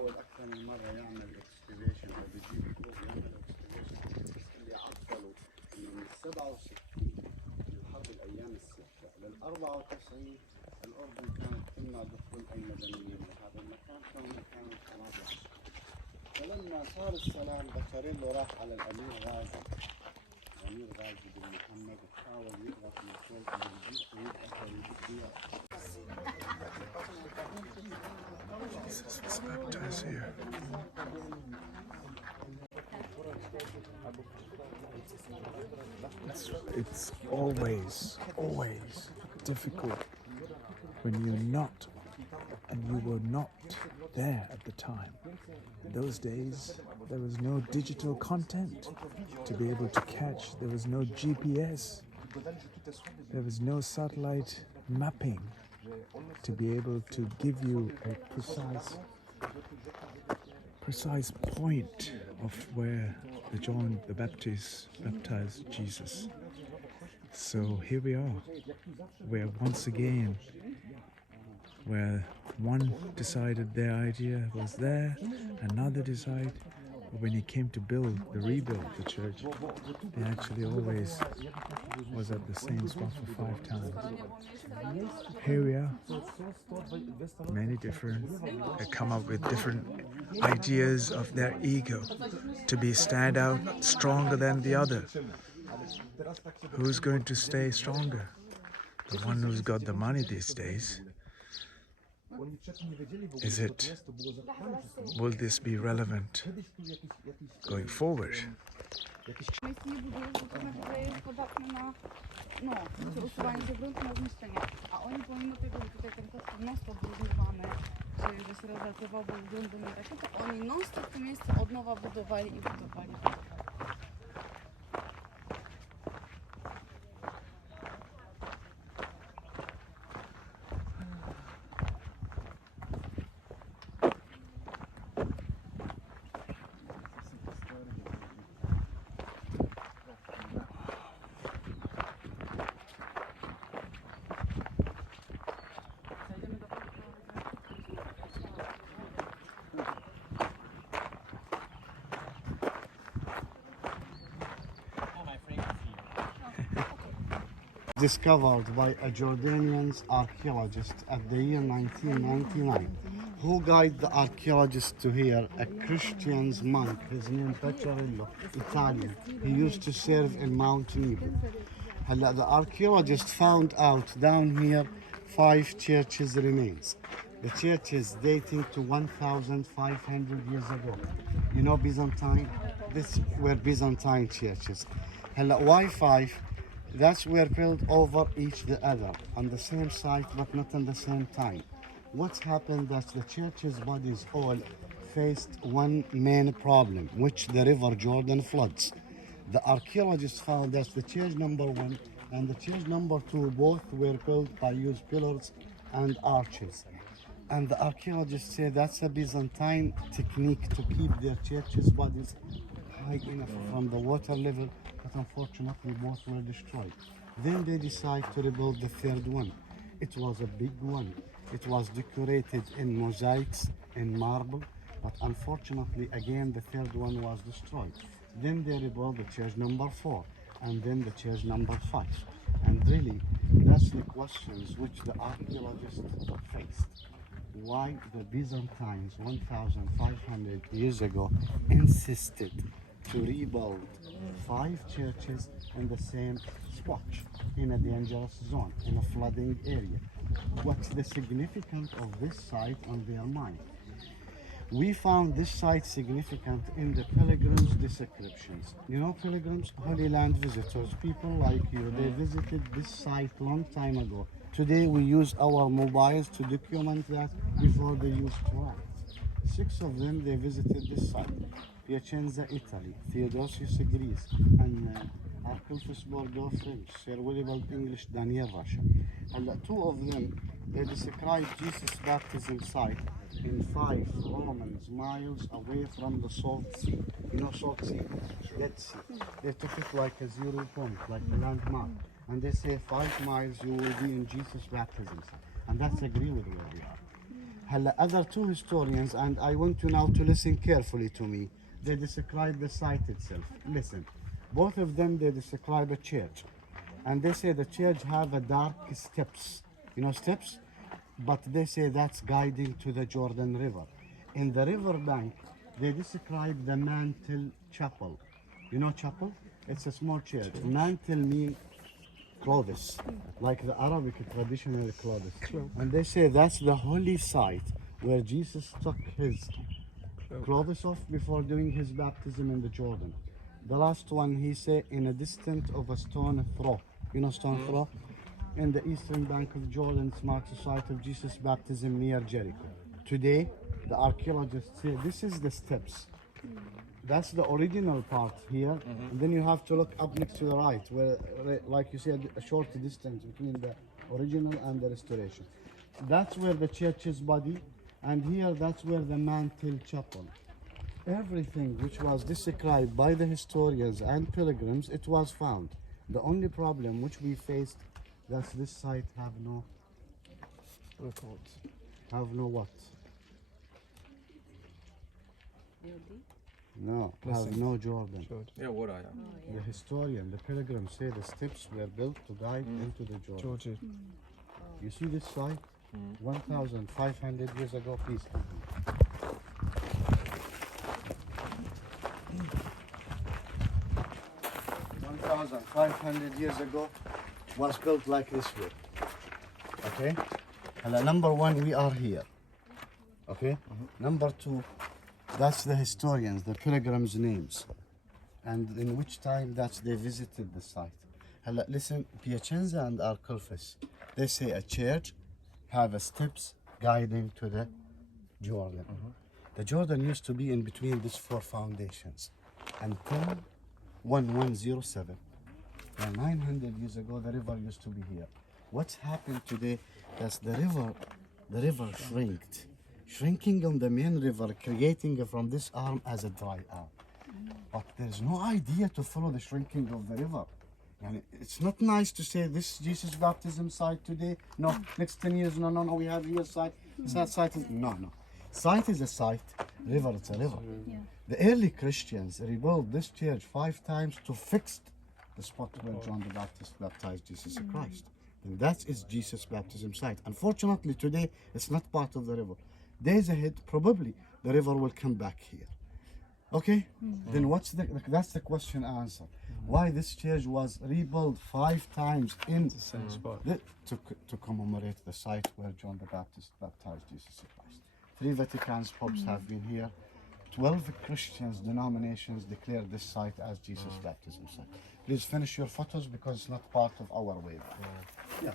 حاول أكثر من مرة يعمل اكسكيفيشن أو بيجيب كروب يعمل اكسكيفيشن، بس اللي عطلوا إنه من 67 لحد الأيام الستة لل 94 الأردن كانت تمنع دخول أي مدنيين لهذا المكان، كان مكان خلاص. فلما صار السلام بكاريلو راح على الأمير غازي بن محمد وحاول يضغط من فوق ويجيب ويبقى ويجيب. Jesus was baptized here. It's always difficult when you're not, and you were not there at the time. In those days, there was no digital content to be able to catch. There was no GPS. There was no satellite mapping to be able to give you a precise point of where John the Baptist baptized Jesus. So here we are, where once again, where one decided their idea was there, another decided. When he came to rebuild the church, they actually always was at the same spot for 5 times. Here we are, many different, they come up with different ideas of their ego to be stand out stronger than the other. Who's going to stay stronger? The one who's got the money these days. Will this be relevant going forward? Discovered by a Jordanian archaeologist at the year 1999. Who guided the archaeologist to here? A Christian monk, his name Paciarello, Italian. He used to serve in Mount Nebo. The archaeologist found out down here 5 churches remains. The churches dating to 1,500 years ago. You know Byzantine? These were Byzantine churches. Why 5? That's were built over each the other on the same site but not at the same time. What's happened that the church's bodies all faced one main problem, which the river Jordan floods. The archaeologists found that the church number 1 and the church number 2 both were built by used pillars and arches. And the archaeologists say that's a Byzantine technique to keep their church's bodies high enough from the water level, but unfortunately both were destroyed. Then they decided to rebuild the third one. It was a big one. It was decorated in mosaics, in marble, but unfortunately again the third one was destroyed. Then they rebuilt the church number 4 and then the church number 5. And really, that's the questions which the archaeologists faced. Why the Byzantines 1,500 years ago insisted to rebuild 5 churches in the same spot, in a dangerous zone, in a flooding area. What's the significance of this site on their mind? We found this site significant in the pilgrims' descriptions. You know pilgrims, Holy Land visitors, people like you, they visited this site long time ago. Today we use our mobiles to document that before they used to write. 6 of them, they visited this site. Piacenza, Italy, Theodosius, Greece, and Arculfus, Bordeaux, French, Sir Willibald, English, Daniel, Russia. And 2 of them, they described Jesus' baptism site in 5 Roman miles away from the Salt Sea. You know Salt Sea? Dead Sea. They took it like a 0 point, like a landmark. And they say 5 miles you will be in Jesus' baptism site. And that's agree with where we are. Other two historians, and I want you now to listen carefully to me. They describe the site itself. Listen, both of them, they describe a church, and they say the church have a dark steps. You know steps, but they say that's guiding to the Jordan River. In the river bank, they describe the mantle chapel. You know chapel? It's a small church. Mantle means clothes, like the Arabic traditional clothes. And they say that's the holy site where Jesus took his clothes off before doing his baptism in the Jordan. The last one, he said, in a distance of a stone throw. You know stone throw? In the eastern bank of Jordan, it marks the site of Jesus' baptism near Jericho. Today, the archaeologists say this is the steps. That's the original part here. And then you have to look up next to the right, where, like you said, a short distance between the original and the restoration. That's where the church's body, and here that's where the mantle chapel. Everything which was described by the historians and pilgrims, it was found. The only problem which we faced, that this site have no Records. have no what? No, have Blessing. no Jordan. Yeah, what I am. The historian, the pilgrims say the steps were built to guide into the Jordan. Georgia. You see this site? 1,500 years ago, please. 1,500 years ago was built like this way. Okay? And number one, we are here. Okay? Number two, that's the historians, the pilgrims' names. And in which time that they visited the site. Listen, Piacenza and Al-Maghtas, they say a church have a steps guiding to the Jordan. The Jordan used to be in between these four foundations until 1107. 900 years ago, the river used to be here. What's happened today is the river shrinked. Shrinking on the main river, creating from this arm as a dry arm. But there's no idea to follow the shrinking of the river. And it's not nice to say this Jesus baptism site today. No, next 10 years, no, we have here site. That site is, no. Site is a site, river it's a river. The early Christians rebuilt this church 5 times to fix the spot where John the Baptist baptized Jesus Christ. And that is Jesus' baptism site. Unfortunately, today, it's not part of the river. Days ahead, probably, the river will come back here. Okay? Then that's the question answer. Why this church was rebuilt 5 times in The same spot. to commemorate the site where John the Baptist baptized Jesus Christ. 3 Vatican popes have been here. 12 Christians, denominations declared this site as Jesus' baptism site. Please finish your photos because it's not part of our wave. Yeah.